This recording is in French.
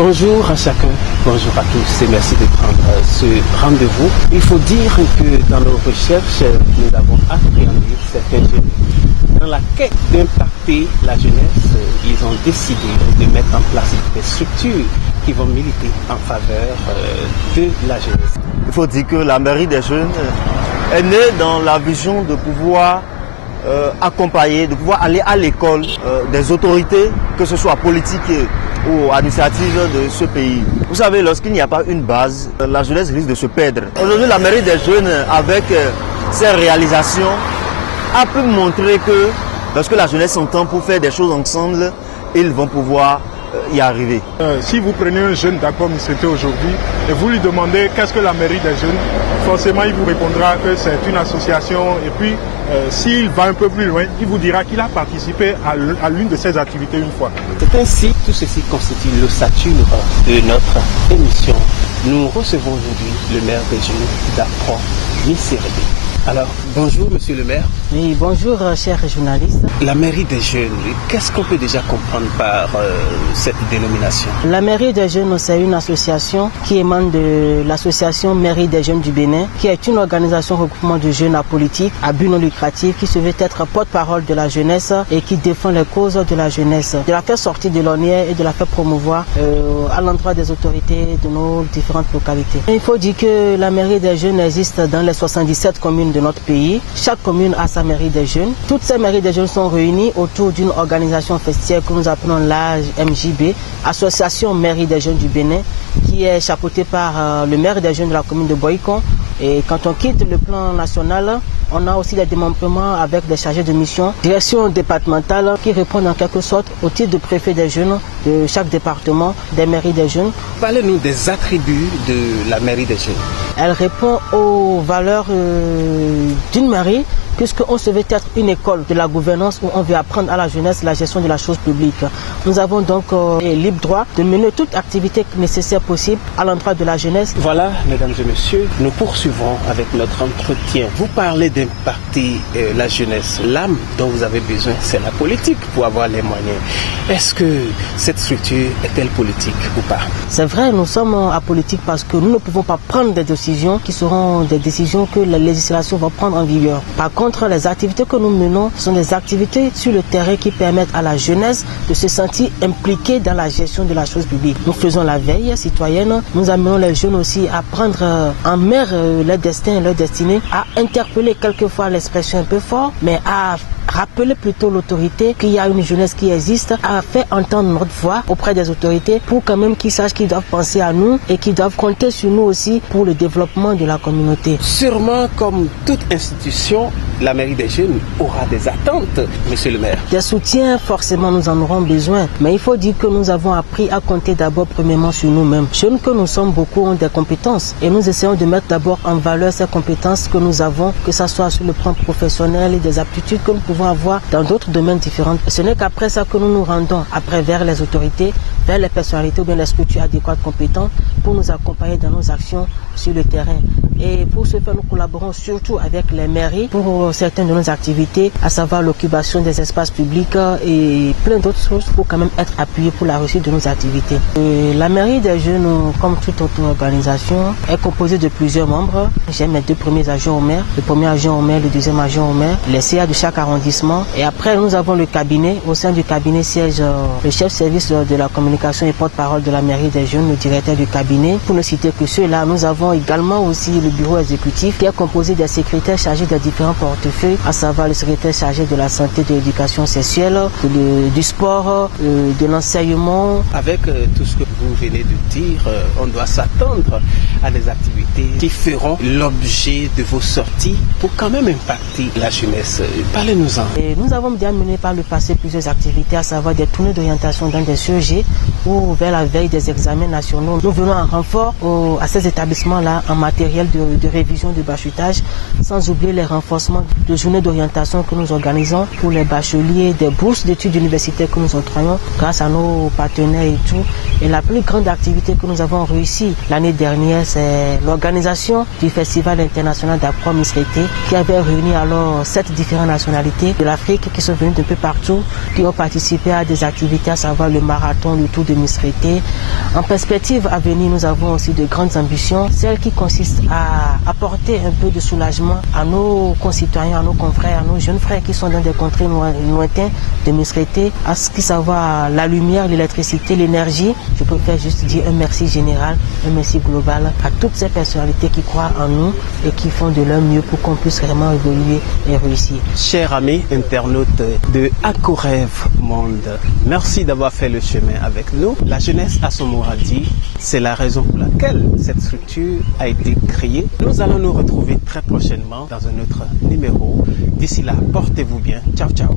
Bonjour à chacun, bonjour à tous et merci de prendre ce rendez-vous. Il faut dire que dans nos recherches, nous avons appréhendé certains jeunes. Dans la quête d'impacter la jeunesse, ils ont décidé de mettre en place des structures qui vont militer en faveur de la jeunesse. Il faut dire que la mairie des jeunes est née dans la vision de pouvoir accompagner, de pouvoir aller à l'école des autorités, que ce soit politiques ou administratives de ce pays. Vous savez, lorsqu'il n'y a pas une base, la jeunesse risque de se perdre. Aujourd'hui, la mairie des jeunes, avec ses réalisations, a pu montrer que lorsque la jeunesse s'entend pour faire des choses ensemble, ils vont pouvoir y arriver. Si vous prenez un jeune d'accord Missété aujourd'hui et vous lui demandez qu'est-ce que la mairie des jeunes, forcément il vous répondra que c'est une association et puis s'il va un peu plus loin, il vous dira qu'il a participé à l'une de ces activités une fois. C'est ainsi, tout ceci constitue l'ossature de notre émission. Nous recevons aujourd'hui le maire des jeunes d'Accra, Missété. Alors, bonjour Monsieur le maire. Oui, bonjour chers journalistes. La mairie des jeunes, qu'est-ce qu'on peut déjà comprendre par cette dénomination? La mairie des jeunes, c'est une association qui émane de l'association Mairie des jeunes du Bénin, qui est une organisation regroupement de jeunes apolitiques à but non lucratif qui se veut être porte-parole de la jeunesse et qui défend les causes de la jeunesse, de la faire sortir de l'ornière et de la faire promouvoir à l'endroit des autorités de nos différentes localités. Il faut dire que la mairie des jeunes existe dans les 77 communes de notre pays. Chaque commune a sa mairie des jeunes. Toutes ces mairies des jeunes sont réunies autour d'une organisation festière que nous appelons l'AMJB, Association Mairie des jeunes du Bénin, qui est chapeautée par le maire des jeunes de la commune de Boïcon. Et quand on quitte le plan national, on a aussi des démembrements avec des chargés de mission, direction départementale qui répondent en quelque sorte au titre de préfet des jeunes de chaque département, des mairies des jeunes. Parlez-nous des attributs de la mairie des jeunes. Elle répond aux valeurs d'une mairie, puisqu'on se veut être une école de la gouvernance où on veut apprendre à la jeunesse la gestion de la chose publique. Nous avons donc libre droit de mener toute activité nécessaire possible à l'endroit de la jeunesse. Voilà, mesdames et messieurs, nous poursuivons avec notre entretien. Vous parlez d'impacter la jeunesse. L'âme dont vous avez besoin, c'est la politique pour avoir les moyens. Est-ce que cette structure est-elle politique ou pas? C'est vrai, nous sommes apolitiques parce que nous ne pouvons pas prendre des décisions qui seront des décisions que la législation va prendre en vigueur. Par contre, les activités que nous menons sont des activités sur le terrain qui permettent à la jeunesse de se sentir impliquée dans la gestion de la chose publique. Nous faisons la veille citoyenne, nous amenons les jeunes aussi à prendre en main leur destin et leur destinée, à interpeller quelquefois l'expression un peu fort, mais à rappeler plutôt l'autorité qu'il y a une jeunesse qui existe, à faire entendre notre voix auprès des autorités pour quand même qu'ils sachent qu'ils doivent penser à nous et qu'ils doivent compter sur nous aussi pour le développement de la communauté. Sûrement, comme toute institution, la mairie des jeunes aura des attentes, monsieur le maire. Des soutiens, forcément, nous en aurons besoin. Mais il faut dire que nous avons appris à compter d'abord premièrement sur nous-mêmes. Jeunes que nous sommes, beaucoup ont des compétences. Et nous essayons de mettre d'abord en valeur ces compétences que nous avons, que ce soit sur le plan professionnel et des aptitudes que nous pouvons avoir dans d'autres domaines différents. Ce n'est qu'après ça que nous nous rendons après vers les autorités, vers les personnalités ou bien les structures adéquates compétentes pour nous accompagner dans nos actions sur le terrain. Et pour ce faire, nous collaborons surtout avec les mairies pour certaines de nos activités, à savoir l'occupation des espaces publics et plein d'autres choses pour quand même être appuyés pour la réussite de nos activités. La mairie des jeunes, comme toute autre organisation, est composée de plusieurs membres. J'ai mes deux premiers agents au maire, le premier agent au maire, le deuxième agent au maire, les CA de chaque arrondissement. Et après, nous avons le cabinet. Au sein du cabinet siège le chef service de la communication et porte-parole de la mairie des jeunes, le directeur du cabinet. Pour ne citer que ceux-là, nous avons également aussi le bureau exécutif qui est composé des secrétaires chargés des différents portefeuilles, à savoir le secrétaire chargé de la santé, de l'éducation sexuelle, du sport, de l'enseignement. Avec tout ce que vous venez de dire, on doit s'attendre à des activités qui feront l'objet de vos sorties pour quand même impacter la jeunesse. Parlez-nous-en. Nous avons bien mené par le passé plusieurs activités, à savoir des tournées d'orientation dans des sujets ou vers la veille des examens nationaux. Nous venons en renfort à ces établissements-là en matériel de révision de bachutage, sans oublier les renforcements de journées d'orientation que nous organisons pour les bacheliers, des bourses d'études universitaires que nous octroyons grâce à nos partenaires et tout. Et la plus grande activité que nous avons réussi l'année dernière, c'est l'organisation du Festival international d'Accra Missété, qui avait réuni alors 7 différentes nationalités de l'Afrique qui sont venues d'un peu partout, qui ont participé à des activités, à savoir le marathon, le tour de Misrété. En perspective à venir, nous avons aussi de grandes ambitions, celles qui consistent à apporter un peu de soulagement à nos concitoyens, à nos confrères, à nos jeunes frères qui sont dans des contrées lointaines de Misrété, à ce qui savoir la lumière, l'électricité, l'énergie. Je préfère juste dire un merci général, un merci global à toutes ces personnalités qui croient en nous et qui font de leur mieux pour qu'on puisse vraiment évoluer et réussir. Chers amis internautes de Akorève Monde, merci d'avoir fait le chemin avec nous. La jeunesse a son mot à dire. C'est la raison pour laquelle cette structure a été créée. Nous allons nous retrouver très prochainement dans un autre numéro. D'ici là, portez-vous bien. Ciao, ciao.